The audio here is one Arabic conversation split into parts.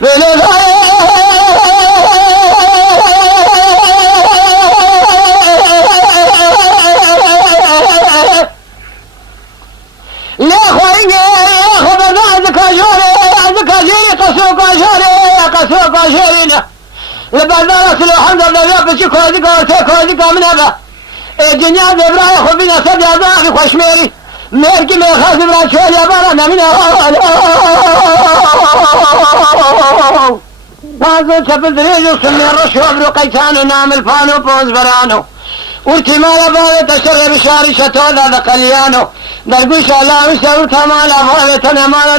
لا خويني خبنا ذكاجوري قصوك عشورينا لبعضنا رسول الحمد لله بشي كوزيكا من هذا الدنيا دبراي خبنا سبيا ذاك خوشميري ميركي من خاص برا شوال يا بارانا من وازو تبل دريجو سمي الرشوب رقيتانو نعمل فانو بوز برانو ورتمالا بابت الشر بشاري شتولا ذا قليانو درقوش الله وسعو تمالا بابت نمالا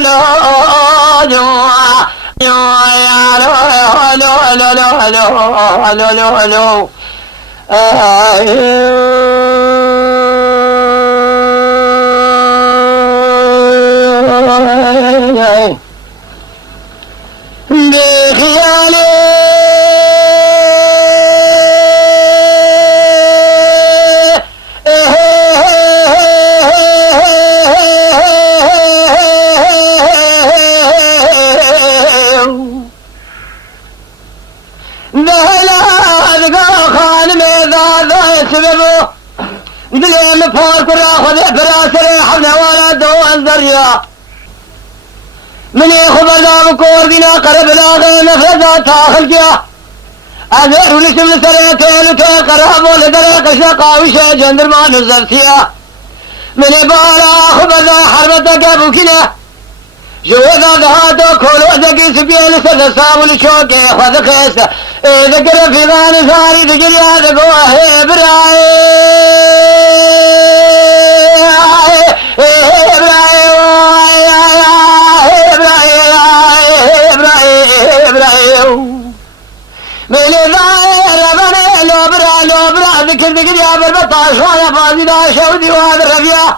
لو بخيالي دليل فوق راخذ براسه حنا ولا دو الذريا من ياخذ ذا بكوردنا قرب لا غير نفذ تاخل جا اذر ولسم لسريتين تقرب ولدرك شقاوي شي جندر ما نزلتيا من يبالا خبز حربتك ابوكنا جوذا ذهاتو كولو ذكي سبيل سدسام الشوكي خذ خيسه ذكر في غان ثاني ذكر يا ذكوه براي ذكر يا بربطاش وانا بازي دا شودي وهذا الربيع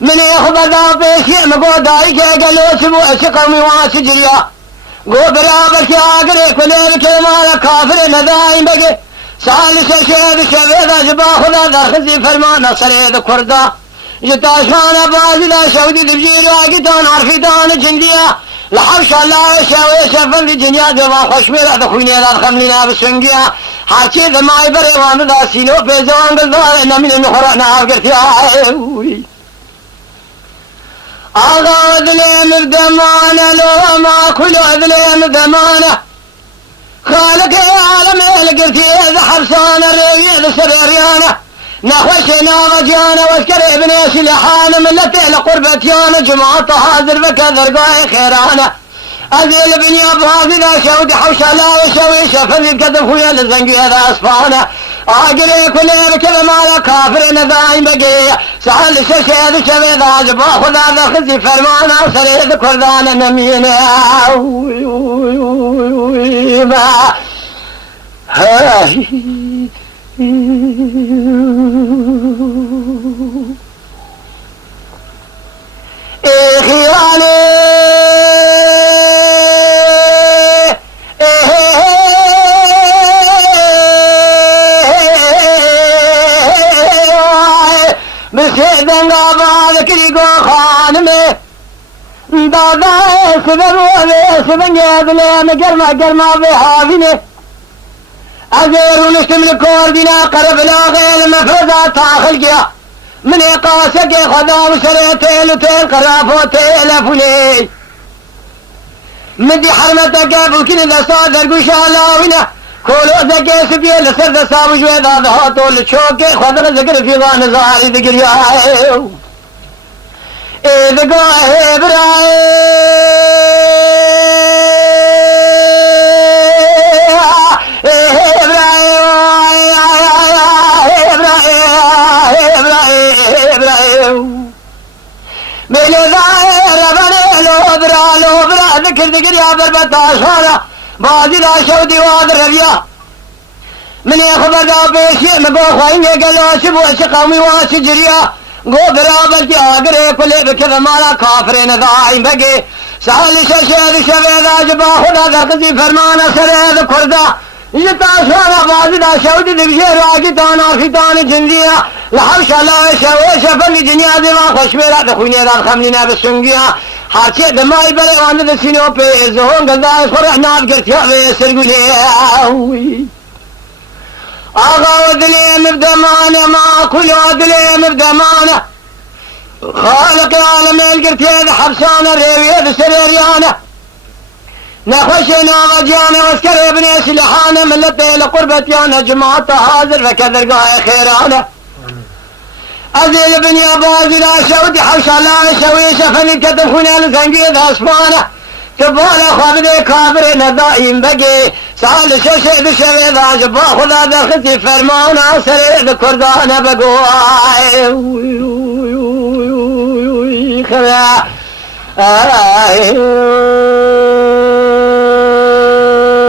من ياخذ ذا بيشي مقود دايك قالو سبو اشقمي واسجريا قو برابك يا قريك وليك ما كافر ندايم بقي سالس شيد شبيدا جبا خدا ذا خزي فرمان صريد كردا جتاشانا بازي دا شودي دبجير واقتان عرفيتان جنديا لحبش الله شاوي شفن دي جنيا دوا خوشمير دخويني ذا خملنا بسنجيا حاكي ذا ماي بريوان دا سينو بيزوان بالدوار انا من النخرة نعاف قرتي آغا ذلين بدمانة لو ما كل ذلين بدمانة خالق عالم القرتي ذا حرصان الريض سريريانة نخوشنا وجانا واشكر ابن سلحان ملتي لقربتيانا جماعة حاضر بكذر قاي خيرانا أزيل بني أبهاز ذا شودي حوش لا وشوي شفر الكتف ويا للزنقي ذا أصفانا عاقلي كل بكذا مالا كافر نذاين بقية سحل ششيد شبي ذا جبا خدا ذا خزي فرمانا وسريد كردانا نمينا خيالي بسيدن غابالك ريقو خانمي دادا سبب سبن يدلين قرما بحافني أزير ونشتم لكوردنا قرب لا غير مفرزات تاخل جيا من يقاسك خدا وسريتين وتين قرافوتين لفولي مدي حرمتك بوكين لصادر قشالاونا كولو ذكي سبيل سرد سابو جوي دادا هاتو لشوكي خضر ذكر في غان زاري ذكر ياهيو ذكوه براي ذكر يا بربطاش هذا بازي لا شودي وهذا الربيع من يخبر ذا بيشي مقو خويني قالوا سبو اشقامي واسجريا قو برابلتي آقري كل بكذا مالا كافرين ذاعين بقي سهل ششيد شبي ذا جبا خدا ذا قزي فرمانا سريد كردا يتاشوانا بازي لا شودي دبشير واقتان عرفتان جنديا لحبش الله شوي شفن جنيا دي ما خشميرا دخويني ذا الخملنا بالسنقيا حركي دماي بلي وانا دسينو بيزون قضاي فرح نابقرت يا بيسر قولي آغا ودليم بدمانة ما كل ودليم بدمانة خالق العالمين قلت يد حبسانة ريوية سريريانة نخشينا غجيانة واسكر ابني سلحانة من لطيل قربتيانا جماعة هازر فكذر قاي خيرانة أزيل بن يابازي لا شودي حوش على شوي شفني كتفوني لزنجيد أسفانة تبالا خابدي كابر ندائم بقي سال ششد شوي ذا جبا خدا دخلتي فرمانا سريع كردانا بقواي خبا